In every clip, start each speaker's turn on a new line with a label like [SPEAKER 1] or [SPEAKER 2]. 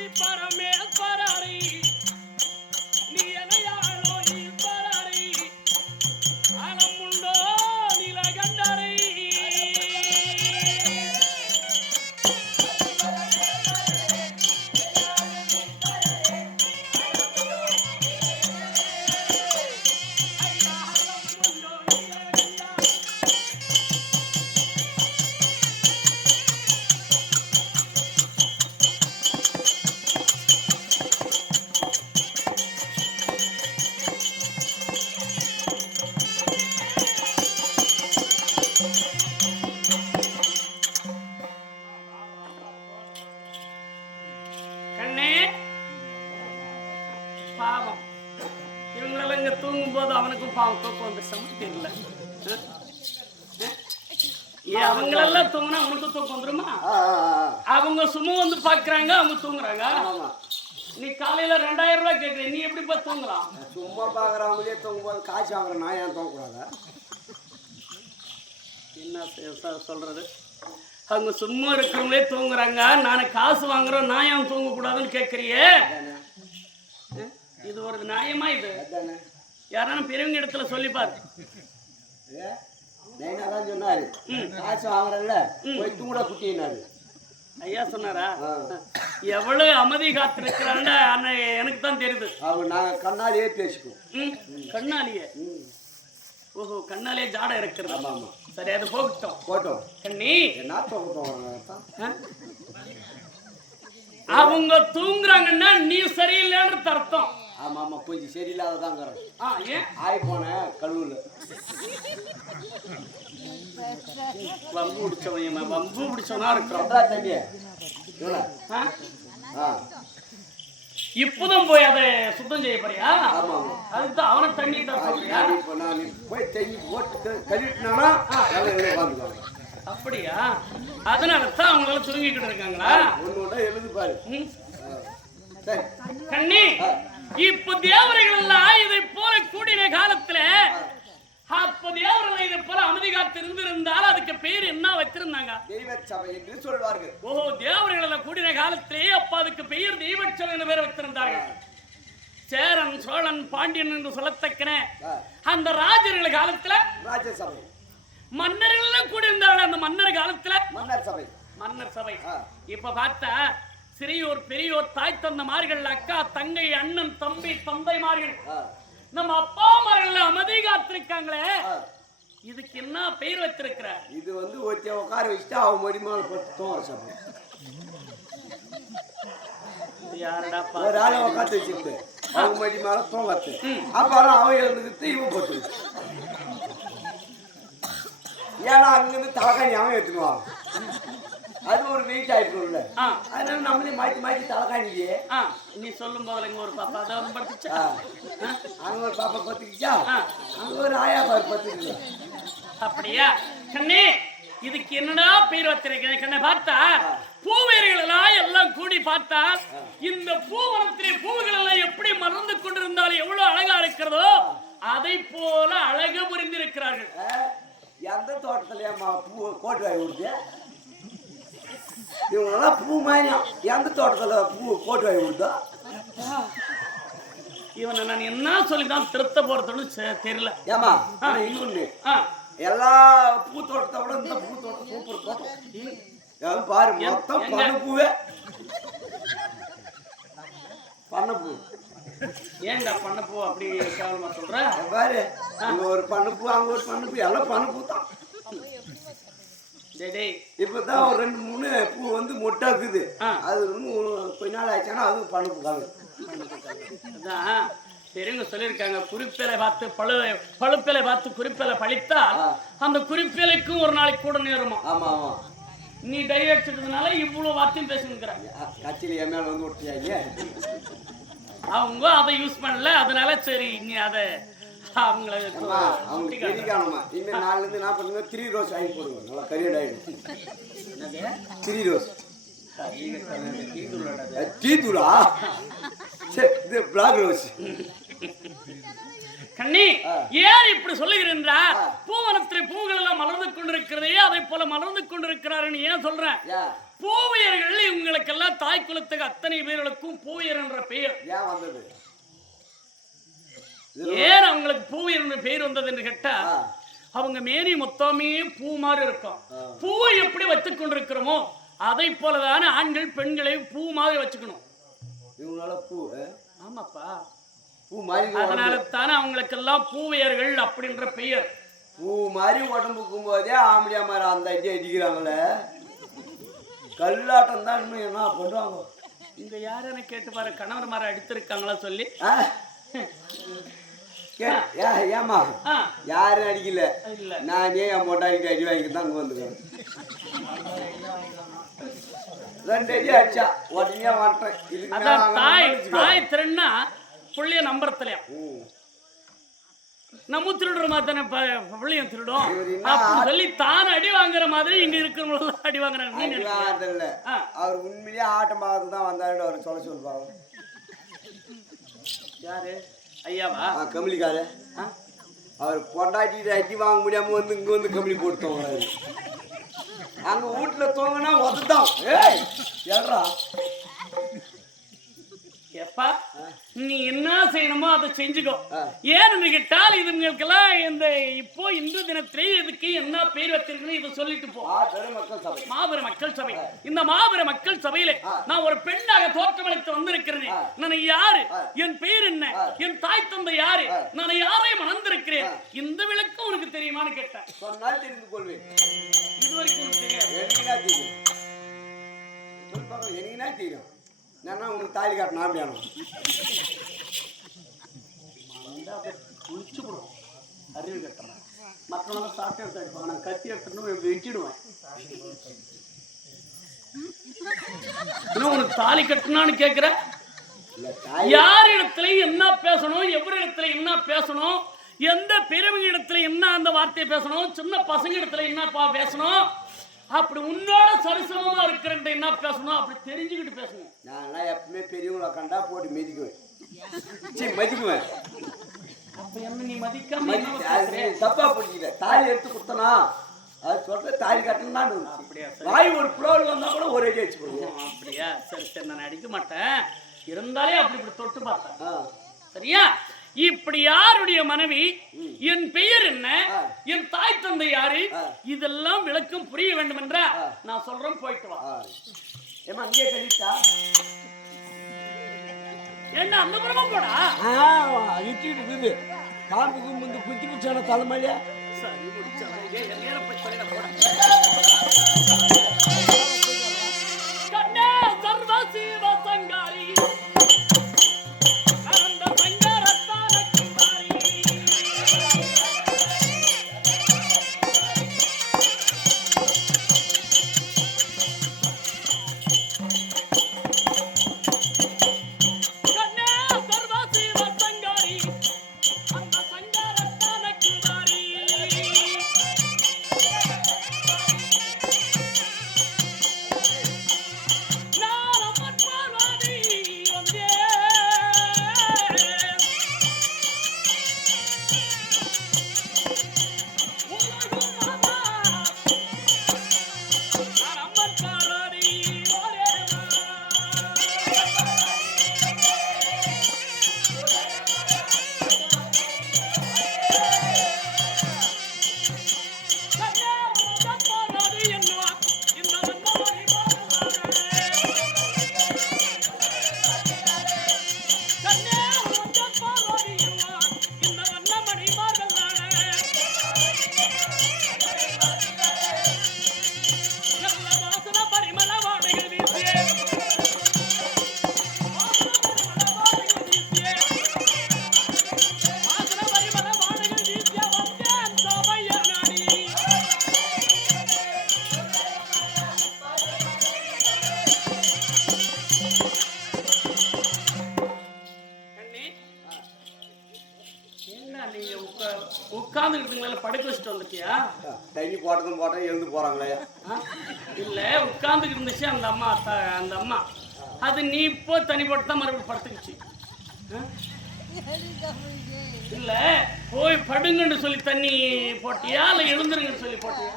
[SPEAKER 1] எங்கள் தூங்கினா உனக்கு தூக்கம் வந்துருமா. அவங்க சும்மா வந்து பாக்குறாங்க அவங்க தூங்குறாங்க. நீ காலையில ரெண்டாயிரம் ரூபாய் கேட்குற நீ எப்படி போய் தூங்கலாம்?
[SPEAKER 2] சும்மா பாக்குறவங்களே தூங்கும்போது காய்ச்சி வாங்குற நான் ஏன் தூங்கக்கூடாதா?
[SPEAKER 1] என்ன சொல்றது? அவங்க சும்மா இருக்கிறவங்களே தூங்குறாங்க நான் காசு வாங்குறோம் நான் ஏன் தூங்கக்கூடாதுன்னு கேட்குறியே? இது ஒரு நியாயமா இது? யாரான பெரியவங்க இடத்துல சொல்லி பாரு.
[SPEAKER 2] ஏ? நைனா தான் சொன்னாரு காசு வாங்குறல்ல போய் தூங்குட குட்டினாரு
[SPEAKER 1] ஐயா சொன்னாரா. எவ்வளவு அமைதி காத்திருக்கிறான்னு அண்ணன் எனக்கு தான் தெரியுது.
[SPEAKER 2] அவர் நாங்கள் கண்ணாலேயே பேசிக்குவோம்.
[SPEAKER 1] கண்ணாலியே ஓஹோ கண்ணாலே ஜாடை இருக்கிறது
[SPEAKER 2] ஆமாம் ஆமாம்
[SPEAKER 1] சரி அது போகட்டும்.
[SPEAKER 2] போட்டோம்
[SPEAKER 1] கண்ணி.
[SPEAKER 2] என்ன
[SPEAKER 1] ஆ? அவங்க தூங்குறாங்கன்னா நீ சரியில்லைன்னு அர்த்தம்.
[SPEAKER 2] ஆமாம் ஆமாம் கொஞ்சம் சரியில்லாததாங்கிறேன்
[SPEAKER 1] ஆ ஏன்?
[SPEAKER 2] ஆய் போனேன் கல்லூரில்
[SPEAKER 1] வம்பு பிடிச்சவன் வம்பு பிடிச்சவனா? ஆ? இப்பதான் போய் அதை சுத்தம் செய்ய போறியா? அதுக்கு அவனை தண்ணி
[SPEAKER 2] நான் போய் தெங்கி போட்டு கழுவிட்டுனானா
[SPEAKER 1] அப்படியா? அதனால தான் அவங்களால சுருங்கிக்கிட்டு இருக்காங்களா?
[SPEAKER 2] ஒன்றா எழுதி பாரு.
[SPEAKER 1] கண்ணி இப்ப தேவரைகள் எல்லாம் இதை போல கூடின காலத்துல அப்ப தேவர்கள் இதை போல அமைதி காத்து இருந்திருந்தால் அதுக்கு பேர் என்ன வச்சிருந்தாங்க?
[SPEAKER 2] தெய்வ சபை என்று சொல்வார்கள்.
[SPEAKER 1] ஓ தேவர்கள் கூடின காலத்திலேயே அப்ப அதுக்கு பெயர் தெய்வச்சல் என்று பேர் வைத்திருந்தார்கள் சேரன் சோழன் பாண்டியன் என்று சொல்லத்தக்கன. அந்த ராஜர்கள் காலத்துல
[SPEAKER 2] ராஜசபை.
[SPEAKER 1] மன்னர்கள் கூடி இருந்தார்கள் அந்த மன்னர் காலத்துல.
[SPEAKER 2] மன்னர் சபை.
[SPEAKER 1] மன்னர் சபை. இப்ப பார்த்தா சிறியோர் பெரியோர் தாய் தந்தமார்கள் அக்கா தங்கை அண்ணன் தம்பி தந்தைமார்கள்.
[SPEAKER 2] ஆ,
[SPEAKER 1] நம்ம அப்பா அம்மார்கள் அமைதி காத்திருக்காங்களே. இதுக்கு என்ன பெயர் வச்சிருக்கிற
[SPEAKER 2] இது வந்து ஒருத்திய உட்கார வச்சுட்டு அவன் மடி மேல பத்து தூங்க வச்சான்
[SPEAKER 1] இது யாருடா பா
[SPEAKER 2] ஒரு ஆளை உட்காந்து வச்சுட்டு அவங்க மடி மேல தூங்கத்து அப்புறம் அவன் எழுந்துக்கிட்டு இவன் பத்து ஏன்னா அங்கிருந்து தலைக்காணி அவன் எடுத்துக்குவான் அது ஒரு வெயிட் ஆயிடும்ல அதனால நம்மளே மாற்றி தலைக்காணிக்கு
[SPEAKER 1] ஆ நீ சொல்லும் போதுல இங்க ஒரு பாப்பா அதான் படிச்சா.
[SPEAKER 2] அங்க ஒரு பாப்பா பத்துக்குச்சா. அங்க ஒரு ஆயா பாரு பத்துக்குது
[SPEAKER 1] அப்படியா? கண்ணே இதுக்கு என்னடா பேர் வச்சிருக்கேன் கண்ணை பார்த்தா பூவேர்கள் எல்லாம் கூடி பார்த்தா இந்த பூவனத்திலே பூவுகள் எல்லாம் எப்படி மறந்து கொண்டிருந்தாலும் எவ்வளவு அழகா இருக்கிறதோ அதை போல அழகு புரிந்திருக்கிறார்கள்.
[SPEAKER 2] எந்த தோட்டத்துல பூ கோட்டு வாங்கி கொடுத்து? இவங்கெல்லாம் பூ மாறியும் எந்த தோட்டத்துல பூ கோட்டு வாங்கி கொடுத்தா?
[SPEAKER 1] இவனை நான் என்ன சொல்லிதான் திருத்த போறதுன்னு தெரியல.
[SPEAKER 2] ஏமா இன்னொன்னு
[SPEAKER 1] ஆ,
[SPEAKER 2] எல்லா பூ தோட்டத்தை விட இந்த பூ தோட்டம். சூப்பர் தோட்டம் பாரு மொத்தம்? பண்ண பூவே பண்ண பூ
[SPEAKER 1] ஏன்டா பண்ண போ அப்படி கேவலமா சொல்ற?
[SPEAKER 2] பாரு இங்க ஒரு பண்ண பூ அங்க ஒரு பண்ண பூ எல்லாம் பண்ண பூ தான். இப்பதான் ஒரு ரெண்டு மூணு பூ வந்து மொட்டாக்குது. அது கொஞ்ச நாள் ஆச்சுன்னா அது பண்ண பூ காலம்
[SPEAKER 1] அதான் பெரியவங்க சொல்லியிருக்காங்க குறிப்பேலை பார்த்து பழு பழுப்பேலை பார்த்து குறிப்பேலை பழித்தால்
[SPEAKER 2] ஆ.
[SPEAKER 1] அந்த குறிப்பேலைக்கும் ஒரு நாளைக்கு கூட நேருமா?
[SPEAKER 2] ஆமா ஆமா.
[SPEAKER 1] நீ டை அடிச்சதுனால இவ்வளவு வார்த்தையும் பேசுங்கிறாங்க
[SPEAKER 2] கட்சியில் என் மேல வந்து விட்டியாங்க
[SPEAKER 1] அவங்க அதை யூஸ் பண்ணல அதனால சரி நீ அதை அவங்கள
[SPEAKER 2] அம்மா அவங்களுக்கு தெரிவிக்கணுமா இனிமேல் நாலுல இருந்து என்ன பண்ணுங்க த்ரீ ரோஸ் வாங்கி போடுங்க. நல்லா த்ரீ ரோஸ். டீ தூளா? சரி இது பிளாக் ரோஸ்.
[SPEAKER 1] கண்ணி ஏன் இப்படி சொல்லுகிறேன்றா? பூவனத்திலே பூவுகள் எல்லாம் மலர்ந்து கொண்டிருக்கிறதே அதை போல மலர்ந்து கொண்டிருக்கிறாருன்னு ஏன் சொல்றேன் பூவியர்கள் இவங்களுக்கெல்லாம் தாய் குலத்துக்கு அத்தனை பேர்களுக்கும் பூவியர் என்ற பெயர்.
[SPEAKER 2] ஏன் வந்தது?
[SPEAKER 1] ஏன் அவங்களுக்கு பூவியர் என்ற பெயர் வந்தது என்று கேட்டா. அவங்க மேனி மொத்தமே பூ மாதிரி இருக்கும். பூவை எப்படி வச்சுக் கொண்டிருக்கிறோமோ அதை போலதான ஆண்கள் பெண்களை பூ மாதிரி வச்சுக்கணும்.
[SPEAKER 2] இவங்களால பூ?
[SPEAKER 1] ஆமாப்பா.
[SPEAKER 2] பூ மாதிரி
[SPEAKER 1] அதனால தானே அவங்களுக்கெல்லாம் பூவியர்கள் அப்படின்ற பெயர்.
[SPEAKER 2] பூ மாதிரி உடம்புக்கும் போதே ஆம்படியா மாதிரி அந்த அடி அடிக்கிறாங்களே கல்லாட்டம் தான் இன்னும் என்ன பண்ணுவாங்க?
[SPEAKER 1] இங்க யாருன்னு கேட்டு பாரு கணவர் மாற அடித்திருக்காங்களா சொல்லி?
[SPEAKER 2] ஏமா யாரும் அடிக்கல.
[SPEAKER 1] இல்ல
[SPEAKER 2] நானே என் மொட்டாடிக்கு அடி வாங்கி தான் அங்கே வந்துக்கிறேன்? ரெண்டு அடி அடிச்சா உடனே வந்துட்டேன்.
[SPEAKER 1] தாய். தாய் திறன்னா புள்ளைய நம்புறதுலையா. நம்ம திருடுற மாதிரி தானே புள்ளையும் திருடும். அப்படின்னு சொல்லி தான் அடி வாங்குற மாதிரி இங்க இருக்கிறவங்க அடி வாங்குறாங்க நீ
[SPEAKER 2] அடி
[SPEAKER 1] நினைக்கிறியா?
[SPEAKER 2] வாங்குறதில்ல.
[SPEAKER 1] ஆ.
[SPEAKER 2] அவர் உண்மையிலேயே ஆட்டம் பார்த்து தான் வந்தாருன்னு அவர் சொல்ல சொல்லுவாங்க
[SPEAKER 1] யாரு? ஐயாவா?
[SPEAKER 2] ஆ? அவர் பொண்டாட்டிட்டு அடி வாங்க முடியாம வந்து இங்க வந்து கம்பளி போட்டு தோங்குறாரு. அங்க வீட்டுல தூங்கினா ஒதுதான் ஏய் ஏறா
[SPEAKER 1] எப்பா? நீ என்ன செய்யணுமோ அதை செஞ்சுக்கோ. ஏன்னு கேட்டால் இதுங்களுக்கெல்லாம் இந்த இப்போ இன்று தினத்திலே இதுக்கு என்ன பேர் வச்சிருக்குன்னு இதை சொல்லிட்டு போ. மாபெரும் மக்கள் சபை. இந்த மாபெரும் மக்கள் சபையிலே நான் ஒரு பெண்ணாக தோற்றமளித்து வந்திருக்கிறேன். நான் யாரு? என் பெயர் என்ன? என் தாய் தந்தை யாரு? நான் யாரை மணந்திருக்கிறேன்? இந்த விளக்கம் உனக்கு தெரியுமான்னு கேட்டேன்.
[SPEAKER 2] சொன்னால் தெரிந்து கொள்வேன்.
[SPEAKER 1] இது வரைக்கும் உனக்கு தெரியாது.
[SPEAKER 2] தெரியும்? நான் உனக்கு தாலி காட்டணும் அப்படியானோ
[SPEAKER 1] வந்தா அப்படியே குளிச்சு போடும் அறிவு கட்டணும். மற்றவங்க சாப்பிட்டு எடுத்து அடிப்பாங்க நான் கத்தி எடுத்துன்னு வெட்டிடுவேன். உனக்கு தாலி கட்டணும்னு கேட்குற யார் இடத்துல என்ன பேசணும் எவ்வளவு இடத்துல என்ன பேசணும் எந்த பிறவி இடத்துல என்ன அந்த வார்த்தையை பேசணும் சின்ன பசங்க இடத்துல என்ன பேசணும்? அப்படி உன்னோட சரிசமமா இருக்கிற என்ன பேசணும்? அப்படி தெரிஞ்சுக்கிட்டு பேசணும்
[SPEAKER 2] நான்லாம் எப்பவுமே பெரியவங்களை கண்டா போட்டு மிதிக்குவேன். சரி மதிக்குவேன்.
[SPEAKER 1] அப்ப என்ன நீ மதிக்காம
[SPEAKER 2] தப்பா புரிஞ்சுக்கிட்ட. தாலி எடுத்து கொடுத்தனா அது சொல்ற தாலி கட்டணும் தான்
[SPEAKER 1] அப்படியா
[SPEAKER 2] வாய் ஒரு புலவல் வந்தா கூட ஒரு அடி அடிச்சு போடுவோம்
[SPEAKER 1] அப்படியா சரி சரி நான் அடிக்க மாட்டேன். இருந்தாலே அப்படி இப்படி தொட்டு பார்த்தேன் சரியா? இப்படி யாருடைய மனைவி? என் பெயர் என்ன? என் தாய் தந்தை யாரு? இதெல்லாம் விளக்கம் புரிய வேண்டும் என்றா நான் சொல்றேன் போயிட்டு வா.
[SPEAKER 2] ஏமா அங்கேயே கழிட்டா
[SPEAKER 1] என்ன அந்த புறமா போடா?
[SPEAKER 2] இட்டிட்டு இருக்குது. காம்புக்கு முந்து குத்தி குச்சான தலைமையில?
[SPEAKER 1] சரி முடிச்சாங்க நேரம் போய் போட.
[SPEAKER 2] தண்ணி போட்டதும் போட்டேன் எழுந்து போறாங்களே?
[SPEAKER 1] இல்ல உட்கார்ந்துட்டு இருந்துச்சு அந்த அம்மா அந்த அம்மா. அது நீ இப்போ தனி போட்டு தான் மறுபடியும் படுத்துக்கிச்சு? இல்ல போய் படுங்கன்னு சொல்லி தண்ணி போட்டியா இல்ல எழுந்துருங்கன்னு சொல்லி போட்டியா?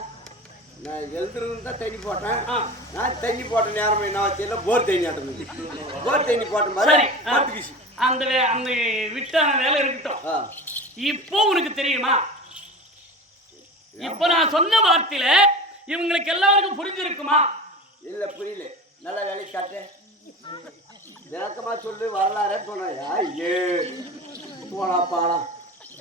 [SPEAKER 2] நான் எழுதுறது தான் தண்ணி போட்டேன். நான் தண்ணி போட்ட நேரம் என்ன வச்சு போர் தண்ணி ஆட்டம் போர் தண்ணி போட்ட மாதிரி. படுத்துக்கிச்சு.
[SPEAKER 1] அந்த அந்த விட்டான வேலை இருக்கட்டும். இப்போ உனக்கு தெரியுமா? இப்போ நான் சொன்ன வார்த்தையில இவங்களுக்கு எல்லாருக்கும் புரிஞ்சிருக்குமா?
[SPEAKER 2] இல்ல புரியல. நல்ல வேலைக்கு காட்டு. விளக்கமா சொல்லு வரலாறே சொன்னேன். ஐயே போடா பாடா.